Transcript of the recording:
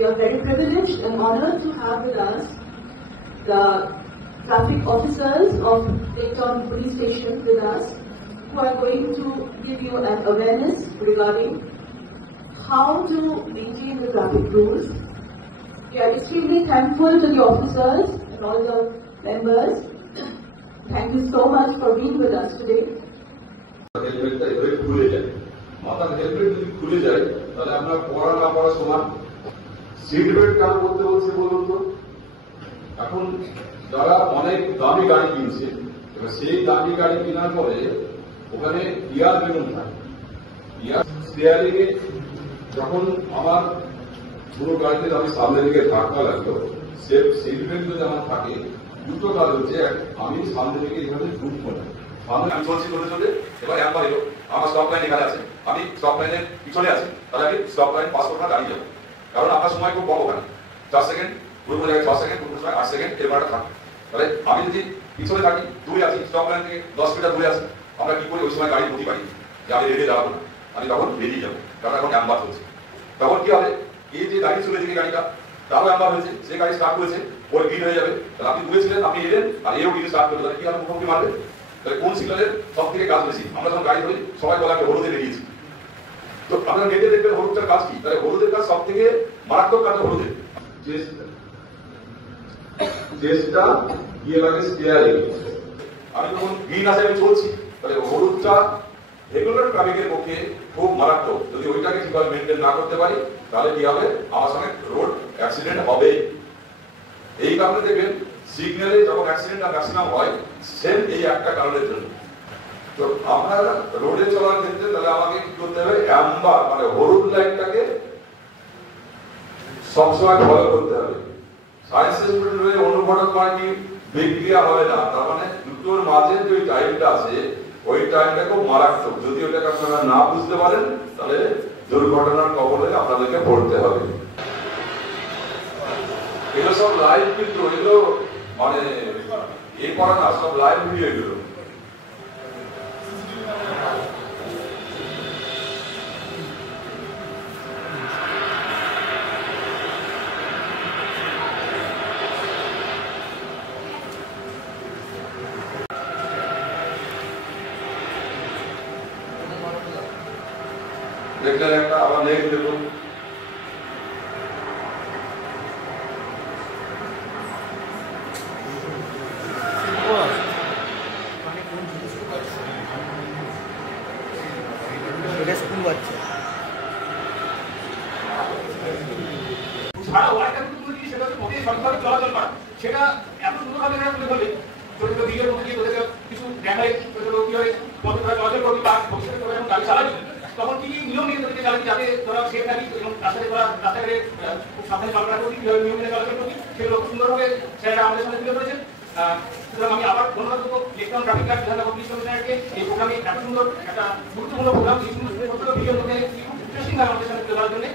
We are very privileged and honored to have with us the traffic officers of Dayton Police Station with us, who are going to give you an awareness regarding how to maintain the traffic rules. We are extremely thankful to the officers and all the members. Thank you so much for being with us today. হেলমেটটা এভাবে খুলে যায়, মাথার helmet যদি খুলে যায় তাহলে আপনার পড়া না পড়া সমান। সিট বেল্ট কেন করতে বলছে বলুন তো? এখন যারা অনেক দামি গাড়ি কিনছে, এবার সেই দামি গাড়ি কেনার পরে ওখানে ইয়ার বেলুন থাকে, ইয়ার স্টিয়ারিং এ যখন আমার পুরো গাড়িতে আমি সামনের দিকে ধাক্কা লাগলো, সিট বেল্ট যদি আমার থাকে, দুটো কাজ হচ্ছে, আমি সামনের দিকে এইভাবে ঢুকবো না, আমি চলছি চলে চলে, এবার একবার এলো আমার স্টপ লাইন এখানে আছে, আমি স্টপ লাইনের পিছনে আছি, তাহলে আমি স্টপ লাইন পাস করতে দাঁড়িয়ে যাবো, কারণ আপনার সময় খুব কম ওখানে 4 সেকেন্ড, কোনো জায়গায় 6 সেকেন্ড, কোনো সময় 8 সেকেন্ড এরপর থাকে। তাহলে আমি যদি পিছনে থাকি, দূরে আছি, স্টপ লাইন থেকে 10 মিটার দূরে আছি, আমরা কি করে ওই সময় গাড়ি গতি পাই যে আমি রেডি দাঁড়াবো না, আমি তখন বেরিয়ে যাবো, কারণ এখন অ্যাম্বার হচ্ছে। তখন কি হবে, এই যে দাঁড়িয়ে চলে যে গাড়িটা তারও অ্যাম্বার হয়েছে, সে গাড়ি স্টার্ট করেছে, ওর গ্রিন হয়ে যাবে, তাহলে আপনি দূরে ছিলেন, আপনি এলেন আর এও গ্রিন স্টার্ট করলো, তাহলে কি হবে, মুখোমুখি মারবে। তাহলে কোন সিগন্যালের সব থেকে কাজ বেশি? আমরা যখন গাড়ি ধরি সবাই বলে আমি হলুদে বেরিয়েছি, তো আপনারা নেটে দেখবেন হলুদটার কাজ কি, তাহলে হলুদের কাজ সব থেকে মারাত্মক কাজ হলুদের। চেষ্টা গিয়ে লাগে স্টিয়ারিং, আমি যখন গ্রিন আছে আমি চলছি, তাহলে হলুদটা রেগুলার ট্রাফিকের পক্ষে খুব মারাত্মক। যদি ওইটাকে ঠিকভাবে মেনটেন না করতে পারি তাহলে কি হবে, আমার সঙ্গে রোড অ্যাক্সিডেন্ট হবে। এই কারণে দেখবেন সিগন্যালে যখন অ্যাক্সিডেন্ট ম্যাক্সিমাম হয় সেম এই একটা কারণের জন্য। তো আপনার রোডে চলার ক্ষেত্রে তাহলে আমাকে কি করতে হবে, অ্যাম্বার মানে হলুদ লাইনটাকে সবসময় ফলো করতে হবে। সায়েন্সের স্টুডেন্ট হয়ে অনুঘটক মানে কি বিক্রিয়া হবে না, তার মানে দুটোর মাঝে যে টাইমটা আছে ওই টাইমটা খুব মারাত্মক। যদি ওটাকে আপনারা না বুঝতে পারেন তাহলে দুর্ঘটনার কবলে আপনাদেরকে পড়তে হবে। এগুলো সব লাইভ, কিন্তু এগুলো মানে এই করা না, সব লাইভ ভিডিও এগুলো। দেখলেন একটা, আবার নেক্সট দেখুন, স্কুল বাচ্চা ছাড়াও আরেকটা গুরুত্বপূর্ণ জিনিস, সেটা হচ্ছে পথে সঠিকভাবে চলাচল করা। সেটা এত সুন্দরভাবে এরা তুলে ধরবে, ছোট ছোট ভিডিওর মধ্যে তোদের কিছু দেখায়, ছোট ছোট কি হয় পথে তোরা চলাচল করবি, তার ভবিষ্যতে তোরা যখন গাড়ি চালাবি তখন কি নিয়ম মেনে তোদেরকে চালাবি, যাতে তোরা সেফ থাকি এবং রাস্তায় তোরা রাস্তাঘাটে খুব সাবধানে চলাফেরা করবি, কিভাবে নিয়ম মেনে চলাচল করবি, সেগুলো খুব সুন্দরভাবে স্যারেরা আমাদের সামনে তুলে ধরেছেন। সুতরাং আমি আবার ধন্যবাদ দেবো Laketown traffic guard Bidhannagar police কমিশনারকে এই প্রোগ্রামে এত সুন্দর একটা গুরুত্বপূর্ণ প্রোগ্রাম, এই সুন্দর ভিডিওর মধ্যে খুব ইন্টারেস্টিং ভাবে আমাদের সামনে তুলে ধরার জন্য।